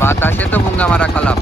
বাতাসে তো ভুঙ্গা মারা খালাম।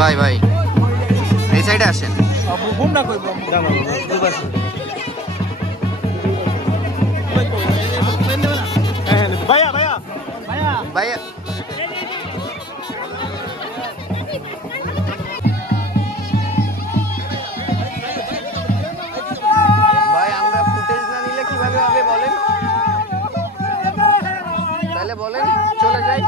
ভাই ভাই এই সাইডে আসেন। ভাইয়া ভাইয়া ভাইয়া ভাই আমরা ফুটেজ না নিলে কিভাবে হবে বলেন, তাহলে বলেন চলে যাই।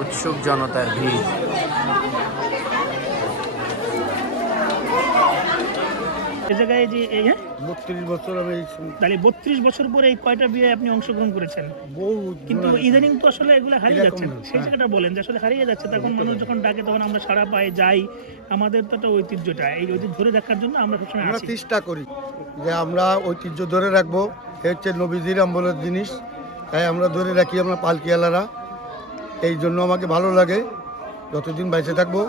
উৎসুক জনতার ভিড়। এই জায়গায় যে এই 32 বছর আমি তাহলে 32 বছর পরে এই কয়টা বিয়ে আপনি অংশগ্রহণ করেছেন? কিন্তু ইদানিং তো আসলে এগুলো হারিয়ে যাচ্ছে। সেই জায়গাটা বলেন যে আসলে হারিয়ে যাচ্ছে, তখন মানুষ যখন ডাকে তখন আমরা সাড়া পাই যাই। আমাদের তো একটা ঐতিহ্যটা, এই ঐতিহ্য ধরে রাখার জন্য আমরা সবসময় আমরা আছি। চেষ্টা করি যে আমরা ঐতিহ্য ধরে রাখবো। এ হচ্ছে নবীজির আমলের জিনিস, তাই আমরা ধরে রাখি আমরা পালকিওয়ালারা। এই জন্য আমাকে ভালো লাগে, যতদিন বেঁচে থাকবো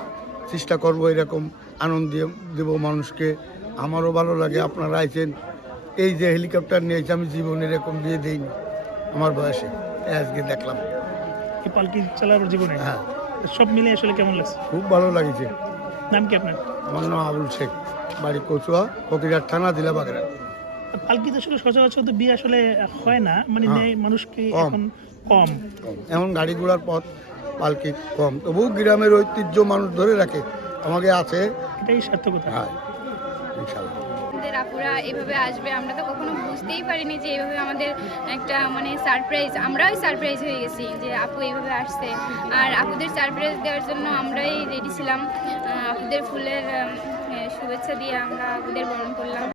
চেষ্টা করবো এরকম আনন্দ দেব মানুষকে। আমারও ভালো লাগে আপনারা আইছেন। এই যে হেলিকপ্টার নিয়েছে, আমি জীবনে এরকম দিয়ে দিইনি আমার বয়সে, আজকে দেখলাম। এই পালকি চালানোর জীবনে হ্যাঁ, সব মিলে আসলে কেমন লাগছে? খুব ভালো লাগছে। নাম কি আপনার? আমার নাম আবুল শেখ, বাড়ি কচুয়া, ফকিরহাট থানা, জেলা বাগেরহাট। পালকিতে আসলে সচরাচর তো বিয়ে আসলে হয় না, মানে হ্যাঁ, মানুষকে কম। এখন কম। এমন গাড়ি ঘোড়ার পথ পালকি কম, তবু গ্রামের ঐতিহ্য মানুষ ধরে রাখে, আমাকে আছে। এটাই সার্থকতা। হ্যাঁ, ইনশাল্লাহ। আমাদের আপুরা এভাবে আসবে আমরা তো কখনো বুঝতেই পারিনি যে এইভাবে আমাদের একটা মানে সারপ্রাইজ, আমরাই সারপ্রাইজ হয়ে গেছি যে আপু এইভাবে আসছে। আর আপুদের সারপ্রাইজ দেওয়ার জন্য আমরাই রেডি ছিলাম, আপুদের ফুলের শুভেচ্ছা দিয়ে আমরা আপুদের বরণ করলাম।